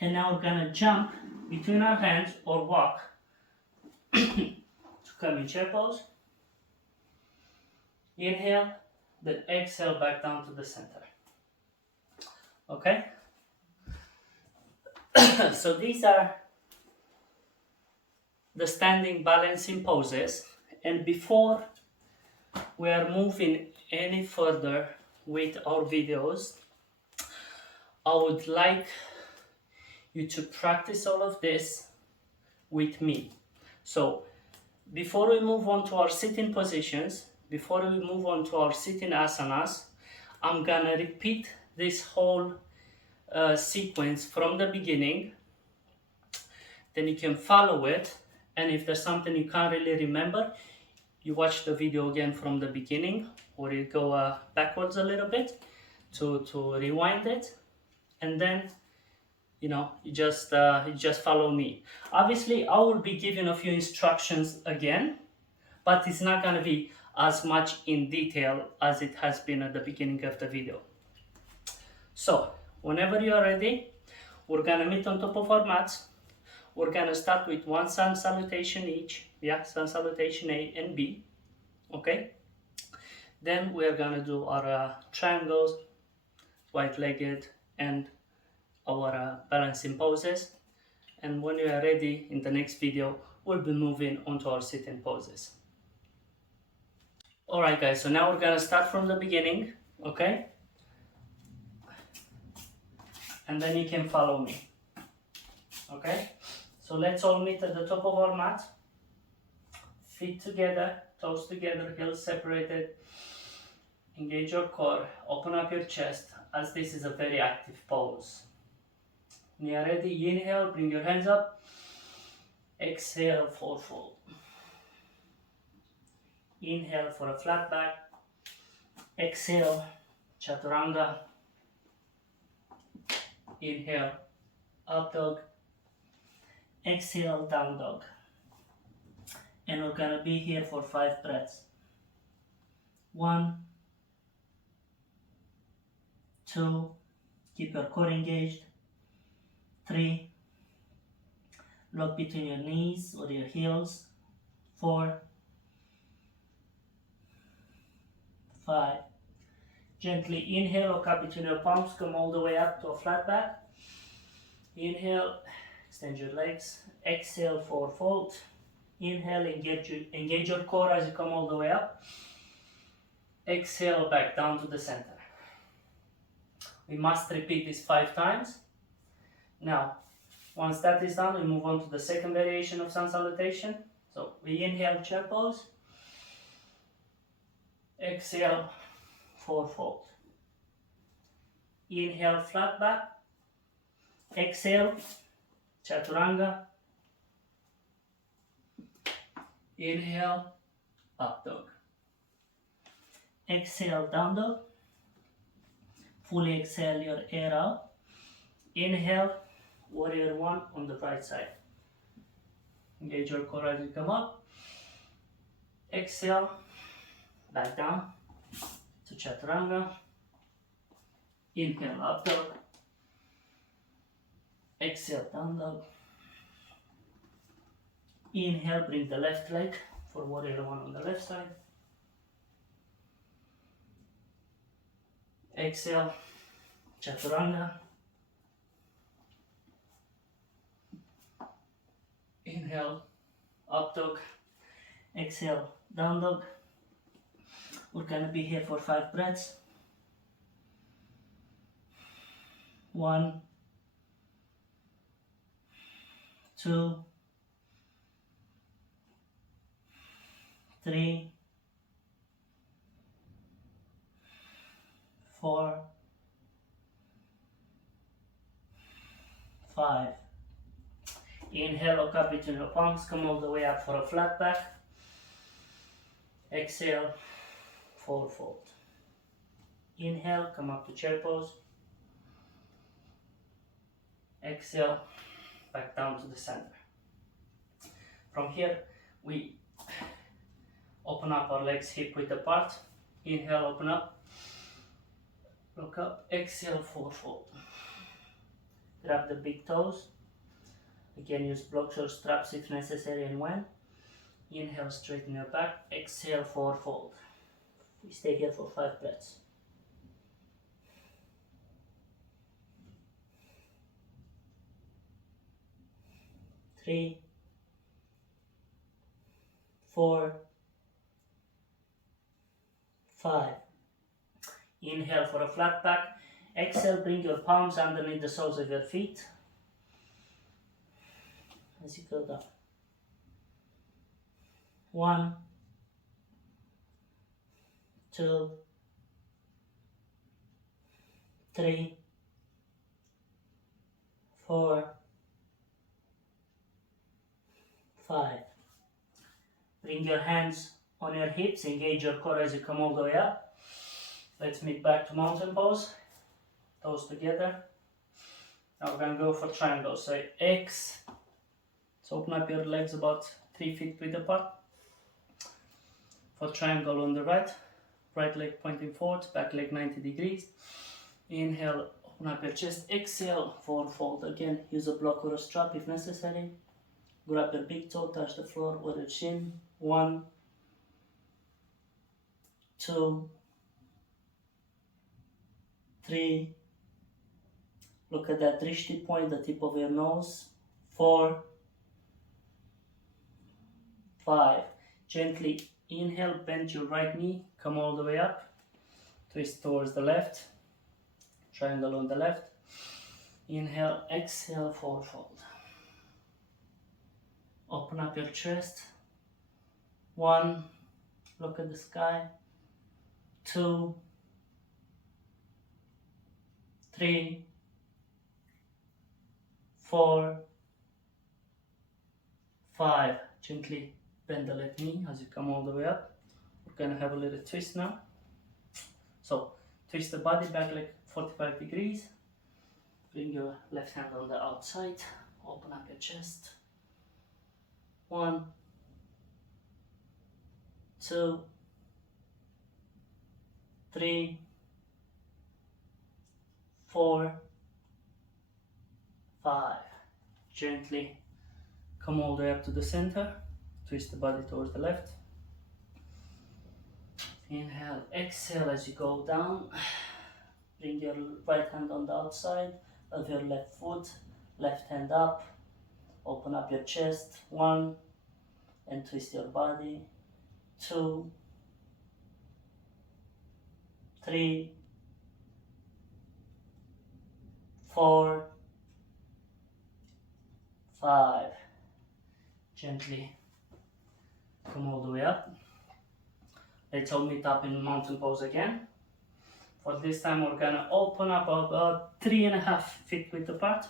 And now we're gonna jump between our hands or walk to come in chair pose. Inhale, then exhale back down to the center. Okay? So these are the standing balancing poses, and before we are moving any further with our videos, I would like you to practice all of this with me. So before we move on to our sitting positions, before we move on to our sitting asanas, I'm gonna repeat this whole sequence from the beginning. Then you can follow it, and if there's something you can't really remember, you watch the video again from the beginning, or you go backwards a little bit to rewind it, and then you just follow me. Obviously I will be giving a few instructions again, but it's not going to be as much in detail as it has been at the beginning of the video. So whenever you are ready, we're going to meet on top of our mats. We're going to start with one sun salutation each. Yeah, sun salutation A and B. Okay. Then we are going to do our triangles, wide-legged, and our balancing poses. And when you are ready, in the next video, we'll be moving on to our sitting poses. Alright guys, so now we're going to start from the beginning. Okay. And then you can follow me. Okay. So let's all meet at the top of our mat. Feet together, toes together, heels separated. Engage your core, open up your chest, as this is a very active pose. When you are ready, inhale, bring your hands up. Exhale, forward fold. Inhale for a flat back. Exhale, chaturanga. Inhale, up dog. Exhale, down dog. And we're gonna be here for 5 breaths. 1, 2, keep your core engaged. 3, lock between your knees or your heels. 4, 5, gently inhale, lock up between your palms, come all the way up to a flat back. Inhale, extend your legs. Exhale, forward fold. Inhale, engage your core as you come all the way up. Exhale, back down to the center. We must repeat this 5 times. Now, once that is done, we move on to the second variation of sun salutation. So we inhale, chair pose. Exhale, forward fold. Inhale, flat back. Exhale, chaturanga. Inhale, up dog. Exhale, down dog. Fully exhale your air out. Inhale, warrior 1 on the right side. Engage your core as you come up. Exhale, back down to chaturanga. Inhale, up dog. Exhale, down dog. Inhale, bring the left leg for warrior 1 on the left side. Exhale, chaturanga. Inhale, up dog. Exhale, down dog. We're gonna be here for 5 breaths. 1, 2, 3, 4, 5. Inhale, look up between your palms, come all the way up for a flat back. Exhale, forward fold. Inhale, come up to chair pose. Exhale, back down to the center. From here, we open up our legs hip width apart. Inhale, open up. Look up. Exhale, forward fold. Grab the big toes. Again, use blocks or straps if necessary and when. Inhale, straighten your back. Exhale, forward fold. We stay here for 5 breaths. 3, 4, 5. Inhale for a flat back. Exhale, bring your palms underneath the soles of your feet as you go down. 1, 2, 3, 4, 5. Bring your hands on your hips, engage your core as you come all the way up. Let's meet back to mountain pose. Toes together. Now we're going to go for triangle. So X. So open up your legs about 3 feet width apart. For triangle on the right. Right leg pointing forward, back leg 90 degrees. Inhale, open up your chest. Exhale, forward fold. Again, use a block or a strap if necessary. Grab your big toe, touch the floor with your chin. 1, 2, 3. Look at that drishti point, the tip of your nose. 4, 5. Gently inhale, bend your right knee, come all the way up. Twist towards the left. Triangle on the left. Inhale, exhale, forward fold. Open up your chest. 1, look at the sky. 2, 3, 4, 5. Gently bend the left knee as you come all the way up. We're going to have a little twist now. So twist the body back like 45 degrees. Bring your left hand on the outside. Open up your chest. 1, 2, 3, 4, 5. Gently come all the way up to the center. Twist the body towards the left. Inhale, exhale as you go down. Bring your right hand on the outside of your left foot. Left hand up. Open up your chest. 1, and twist your body. 2, 3, 4, 5. Gently come all the way up. Let's all meet up in mountain pose again. For this time we're gonna open up about 3.5 feet width apart.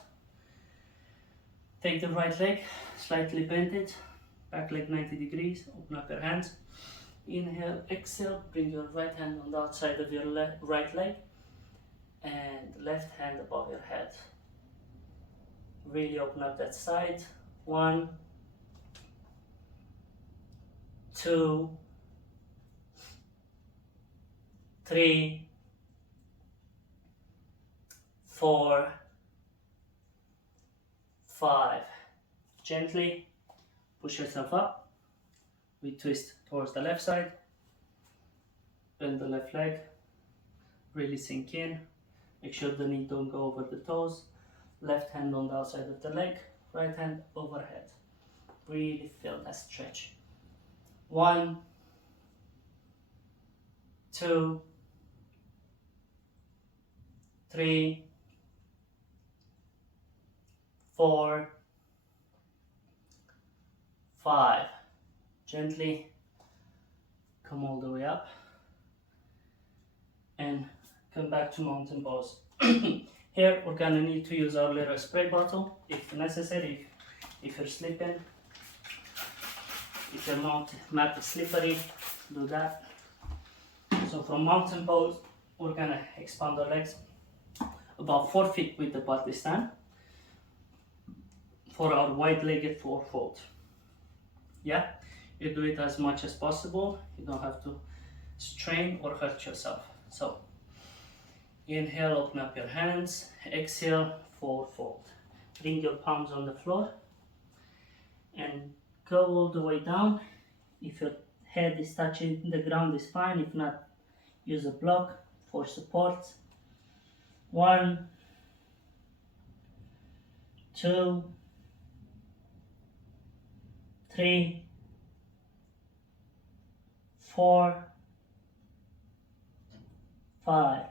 Take the right leg, slightly bend it, back leg 90 degrees, open up your hands. Inhale, exhale, bring your right hand on the outside of your right leg and left hand above your head. Really open up that side. 1, 2, 3, 4, 5. Gently push yourself up. We twist towards the left side. Bend the left leg. Really sink in. Make sure the knee don't go over the toes. Left hand on the outside of the leg. Right hand overhead. Really feel that stretch. 1, 2, 3, 4, 5. Gently come all the way up and come back to mountain pose. Here we're gonna need to use our little spray bottle if necessary, if you're slipping, if your mat is slippery. do that. So from mountain pose, we're gonna expand our legs about 4 feet with the butt this time for our wide-legged four-fold. Yeah, you do it as much as possible. You don't have to strain or hurt yourself. So inhale, open up your hands. Exhale, four-fold. Bring your palms on the floor and go all the way down. If your head is touching the ground, is fine. If not, use a block for support. 1, 2, 3, 4, 5.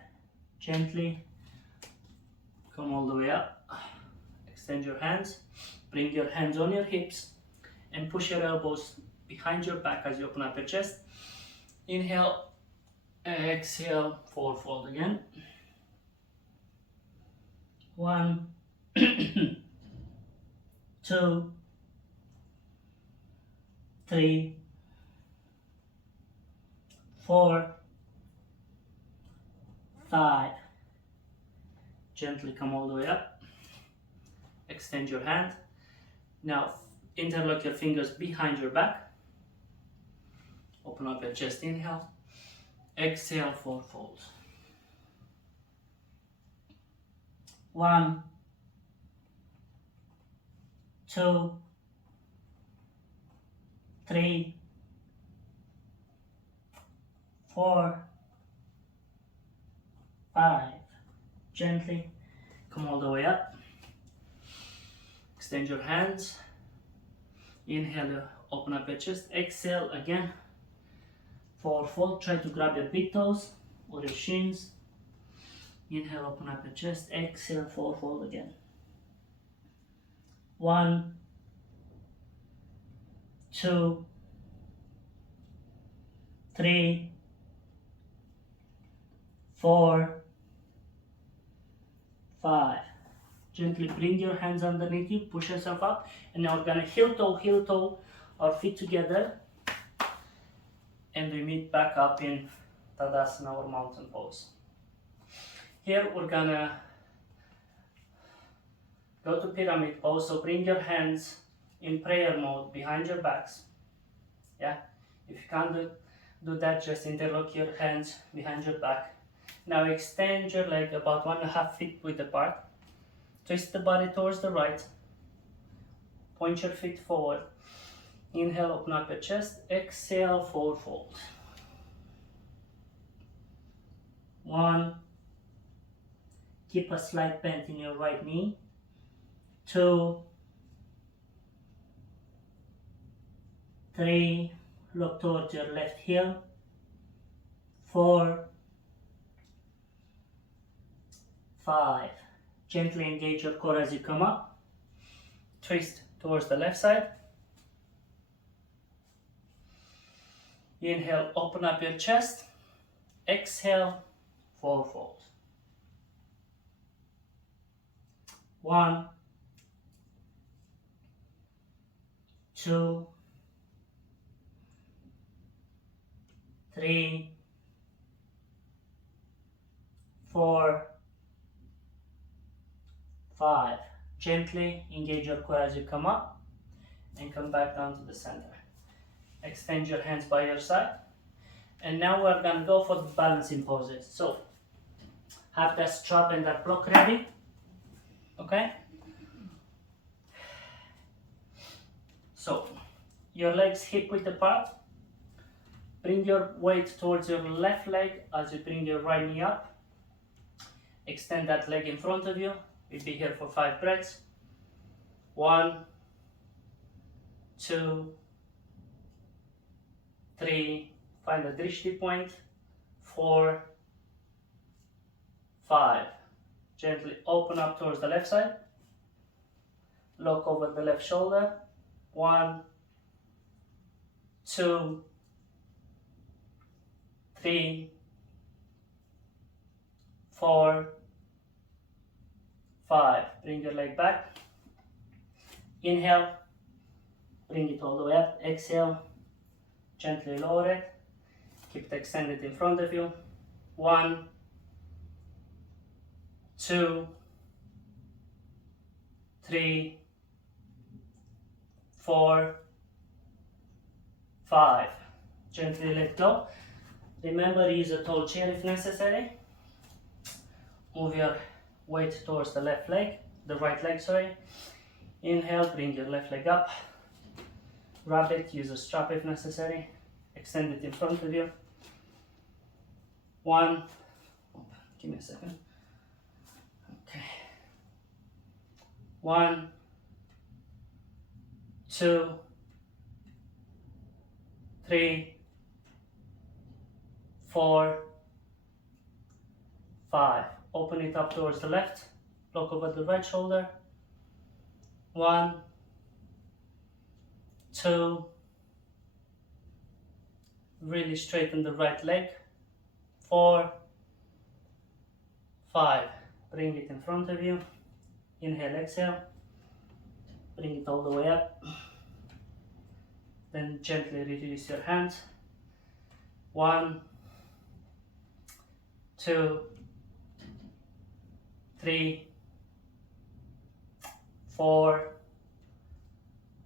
Gently come all the way up. Extend your hands. Bring your hands on your hips and push your elbows behind your back as you open up your chest. Inhale, exhale, four-fold again. 1, 2, 3, 4, 5. Gently come all the way up. Extend your hand. Now interlock your fingers behind your back. Open up your chest, inhale. Exhale, four-fold. 1, 2, 3, 4, 5. Gently come all the way up. Extend your hands. Inhale, open up your chest. Exhale again. Four-fold. Try to grab your big toes or your shins. Inhale, open up your chest. Exhale, four-fold again. 1, 2, 3, 4, 5. Gently bring your hands underneath you, push yourself up, and now we're gonna heel toe, our feet together, and we meet back up in Tadasana or mountain pose. Here we're gonna go to pyramid pose, so bring your hands in prayer mode behind your backs. Yeah, if you can't do that, just interlock your hands behind your back. Now extend your leg about 1.5 feet width apart. Twist the body towards the right. Point your feet forward. Inhale, open up your chest. Exhale, four-fold. 1. Keep a slight bend in your right knee. 2, 3. Look towards your left heel. 4, 5. Gently engage your core as you come up. Twist towards the left side. Inhale, open up your chest. Exhale, four-fold. 1, 2, 3, 4, 5. Gently engage your core as you come up and come back down to the center. Extend your hands by your side. And now we're going to go for the balancing poses. So have that strap and that block ready. Okay? So your legs hip width apart. Bring your weight towards your left leg as you bring your right knee up. Extend that leg in front of you. We'll be here for 5 breaths. 1, 2, 3. Find the drishti point. 4, 5. Gently open up towards the left side. Look over the left shoulder. 1, 2, 3, 4, 5. Bring your leg back. Inhale. Bring it all the way up. Exhale. Gently lower it. Keep it extended in front of you. 1, 2, 3, 4, 5. Gently let go. Remember, use a tall chair if necessary. Move your weight towards the left leg, the right leg, sorry. Inhale, bring your left leg up. Grab it, use a strap if necessary. Extend it in front of you. 1, give me a second. Okay. 1, 2, 3, 4, 5. Open it up towards the left. Look over the right shoulder. 1, 2. Really straighten the right leg. 4, 5. Bring it in front of you. Inhale, exhale. Bring it all the way up. Then gently release your hands. 1, 2, 3, 4,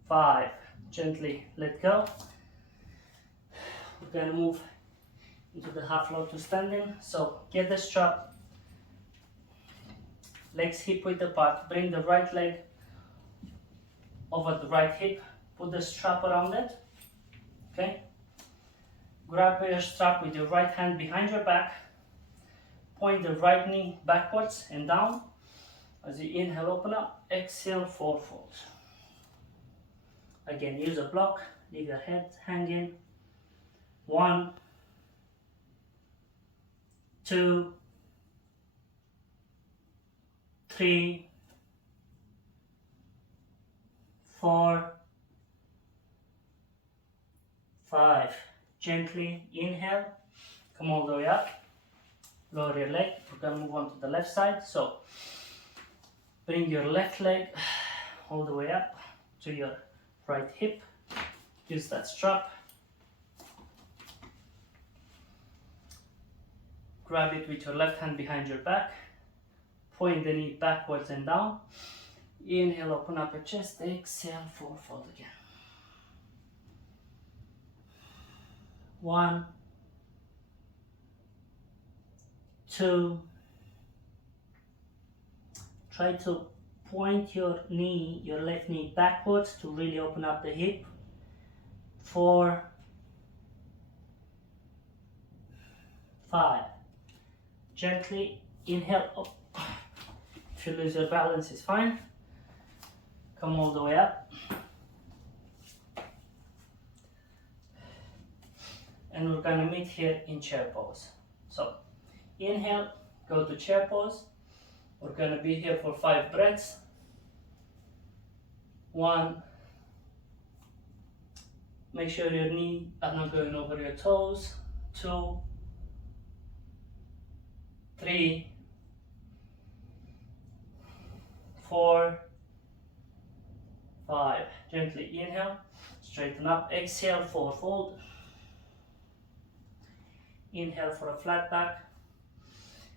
5. Gently let go. We're going to move into the half lotus standing. So get the strap, legs hip width apart. Bring the right leg over the right hip. Put the strap around it. Okay. Grab your strap with your right hand behind your back. Point the right knee backwards and down. As you inhale, open up. Exhale, forward fold. Again, use a block. Leave your head hanging. 1, 2, 3, 4, 5. Gently inhale. Come all the way up. Lower your leg. We're going to move on to the left side. So bring your left leg all the way up to your right hip. Use that strap. Grab it with your left hand behind your back. Point the knee backwards and down. Inhale, open up your chest. Exhale, forward fold again. 1, 2. Try to point your knee, your left knee backwards to really open up the hip. 4, 5. Gently inhale up. If you lose your balance, it's fine. Come all the way up. And we're going to meet here in chair pose. So inhale, go to chair pose. We're going to be here for 5 breaths. 1. Make sure your knees are not going over your toes. 2, 3, 4, 5. Gently inhale, straighten up, exhale, forward fold. Inhale for a flat back.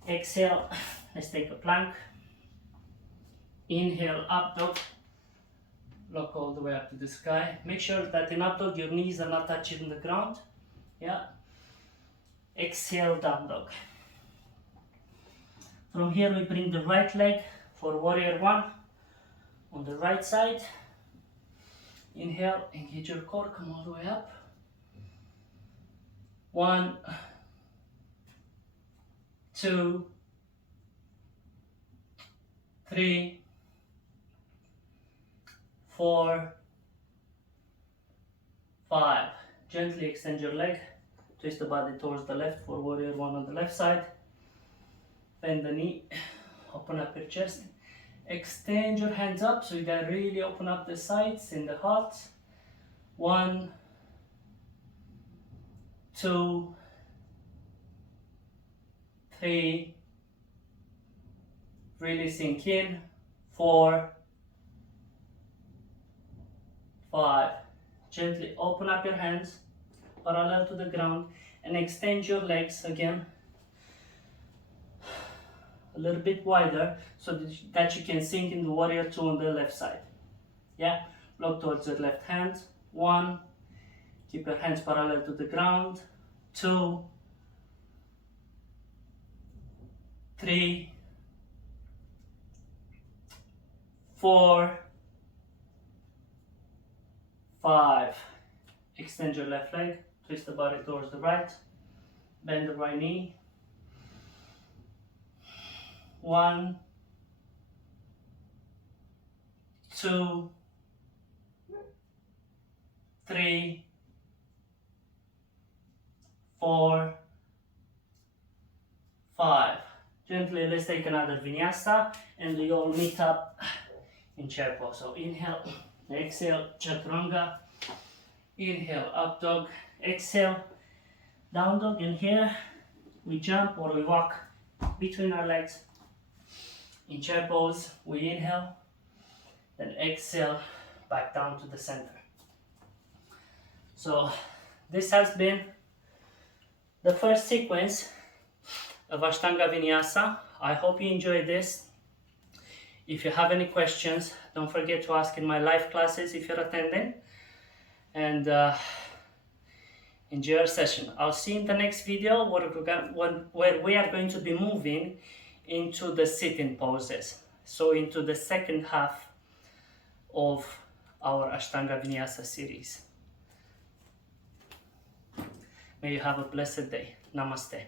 Exhale, let's take a plank. Inhale, up dog. Look all the way up to the sky. Make sure that in up dog your knees are not touching the ground. Yeah. Exhale, down dog. From here we bring the right leg for warrior 1 on the right side. Inhale, engage your core, come all the way up. 1, 2, 3, 4, 5. Gently extend your leg. Twist the body towards the left for warrior 1 on the left side. Bend the knee. Open up your chest. Extend your hands up so you can really open up the sides and the heart. 1, 2, 3. Really sink in. 4, 5. Gently open up your hands parallel to the ground and extend your legs again a little bit wider so that you can sink in the warrior two on the left side. Yeah, look towards your left hand. 1, keep your hands parallel to the ground. 2, 3, 4, 5. Extend your left leg, twist the body towards the right, bend the right knee. 1, 2, 3, 4, 5. Gently, let's take another vinyasa and we all meet up in chair pose. So inhale, exhale, chaturanga. Inhale, up dog. Exhale, down dog. And here we jump or we walk between our legs in chair pose. We inhale, then exhale, back down to the center. So this has been the first sequence of Ashtanga Vinyasa. I hope you enjoyed this. If you have any questions, don't forget to ask in my live classes if you're attending. And enjoy our session. I'll see you in the next video where we are going to be moving into the sitting poses. So into the second half of our Ashtanga Vinyasa series. May you have a blessed day. Namaste.